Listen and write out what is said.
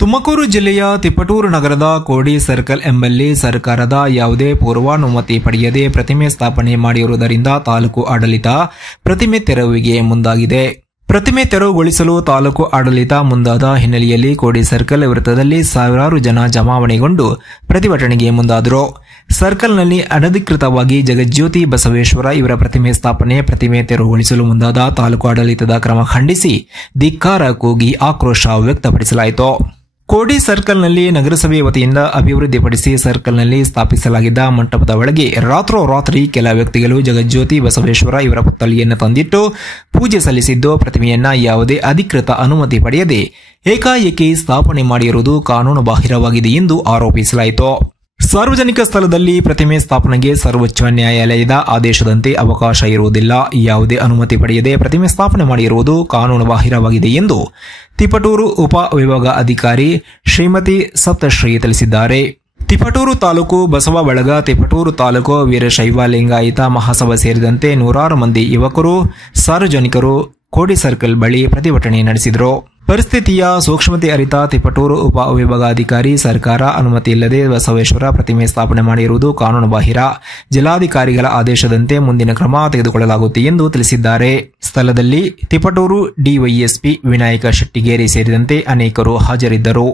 ತುಮಕೂರು ಜಿಲ್ಲೆಯ ತಿಪಟೂರು ನಗರದ ಕೋಡಿ ಸರ್ಕಲ್ ಎಂಬಲ್ಲಿ ಸರ್ಕಾರದ ಯಾವುದೇ ಪೂರ್ವಾನುಮತಿ ಪಡೆಯದೆ ಪ್ರತಿಮೆ ಸ್ಥಾಪನೆ ಮಾಡಿರುವುದರಿಂದ ತಾಲೂಕು ಆಡಳಿತ ಪ್ರತಿಮೆ ತೆರವಿಗೆ ಮುಂದಾಗಿದೆ. ಪ್ರತಿಮೆ ತೆರವುಗೊಳಿಸಲು ತಾಲೂಕು ಆಡಳಿತ ಮುಂದಾದ ಹಿನ್ನೆಲೆಯಲ್ಲಿ ಕೋಡಿ ಸರ್ಕಲ್ ವೃತ್ತದಲ್ಲಿ ಸಾವಿರಾರು ಜನ ಜಮಾವಣೆಗೊಂಡು ಪ್ರತಿಭಟನೆಗೆ ಮುಂದಾದರು. ಸರ್ಕಲ್ನಲ್ಲಿ ಅನಧಿಕೃತವಾಗಿ ಜಗಜ್ಯೋತಿ ಬಸವೇಶ್ವರ ಇವರ ಪ್ರತಿಮೆ ತೆರವುಗೊಳಿಸಲು ಮುಂದಾದ ತಾಲೂಕು ಆಡಳಿತದ ಕ್ರಮ ಖಂಡಿಸಿ ಧಿಕ್ಕಾರ ಕೂಗಿ ಆಕ್ರೋಶ ವ್ಯಕ್ತಪಡಿಸಲಾಯಿತು. ಕೋಡಿ ಸರ್ಕಲ್ನಲ್ಲಿ ನಗರಸಭೆ ವತಿಯಿಂದ ಅಭಿವೃದ್ಧಿಪಡಿಸಿ ಸರ್ಕಲ್ನಲ್ಲಿ ಸ್ಥಾಪಿಸಲಾಗಿದ್ದ ಮಂಟಪದ ಒಳಗೆ ರಾತ್ರೋರಾತ್ರಿ ಕೆಲ ವ್ಯಕ್ತಿಗಳು ಜಗಜ್ಯೋತಿ ಬಸವೇಶ್ವರ ಇವರ ಪುತ್ಥಳಿಯನ್ನು ತಂದಿಟ್ಟು ಪೂಜೆ ಸಲ್ಲಿಸಿದ್ದು, ಪ್ರತಿಮೆಯನ್ನ ಯಾವುದೇ ಅಧಿಕೃತ ಅನುಮತಿ ಪಡೆಯದೆ ಏಕಾಏಕಿ ಸ್ಥಾಪನೆ ಮಾಡಿರುವುದು ಕಾನೂನು ಬಾಹಿರವಾಗಿದೆ ಎಂದು ಆರೋಪಿಸಲಾಯಿತು. ಸಾರ್ವಜನಿಕ ಸ್ಥಳದಲ್ಲಿ ಪ್ರತಿಮೆ ಸ್ಥಾಪನೆಗೆ ಸರ್ವೋಚ್ಚ ನ್ಯಾಯಾಲಯದ ಆದೇಶದಂತೆ ಅವಕಾಶ ಇರುವುದಿಲ್ಲ. ಯಾವುದೇ ಅನುಮತಿ ಪಡೆಯದೆ ಪ್ರತಿಮೆ ಸ್ಥಾಪನೆ ಮಾಡಿರುವುದು ಕಾನೂನು ಬಾಹಿರವಾಗಿದೆ ಎಂದು ತಿಪಟೂರು ಉಪ ವಿಭಾಗ ಅಧಿಕಾರಿ ಶ್ರೀಮತಿ ಸಪ್ತಶ್ರೀ ತಿಳಿಸಿದ್ದಾರೆ. ತಿಪಟೂರು ತಾಲೂಕು ಬಸವ ಬಳಗ, ತಿಪಟೂರು ತಾಲೂಕು ವೀರಶೈವ ಲಿಂಗಾಯತ ಮಹಾಸಭಾ ಸೇರಿದಂತೆ ನೂರಾರು ಮಂದಿ ಯುವಕರು, ಸಾರ್ವಜನಿಕರು ಕೋಡಿ ಸರ್ಕಲ್ ಬಳಿ ಪ್ರತಿಭಟನೆ ನಡೆಸಿದರು. ಪರಿಸ್ಥಿತಿಯ ಸೂಕ್ಷ್ಮತೆ ಅರಿತ ತಿಪಟೂರು ಉಪ ವಿಭಾಗಾಧಿಕಾರಿ ಸರ್ಕಾರ ಅನುಮತಿ ಇಲ್ಲದೆ ಬಸವೇಶ್ವರ ಪ್ರತಿಮೆ ಸ್ಥಾಪನೆ ಮಾಡಿರುವುದು ಕಾನೂನು ಬಾಹಿರ. ಜಿಲ್ಲಾಧಿಕಾರಿಗಳ ಆದೇಶದಂತೆ ಮುಂದಿನ ಕ್ರಮ ತೆಗೆದುಕೊಳ್ಳಲಾಗುತ್ತದೆ ಎಂದು ತಿಳಿಸಿದ್ದಾರೆ. ಸ್ಥಳದಲ್ಲಿ ತಿಪಟೂರು ಡಿವೈಎಸ್ಪಿ ವಿನಾಯಕ ಶೆಟ್ಟಿಗೇರಿ ಸೇರಿದಂತೆ ಅನೇಕರು ಹಾಜರಿದ್ದರು.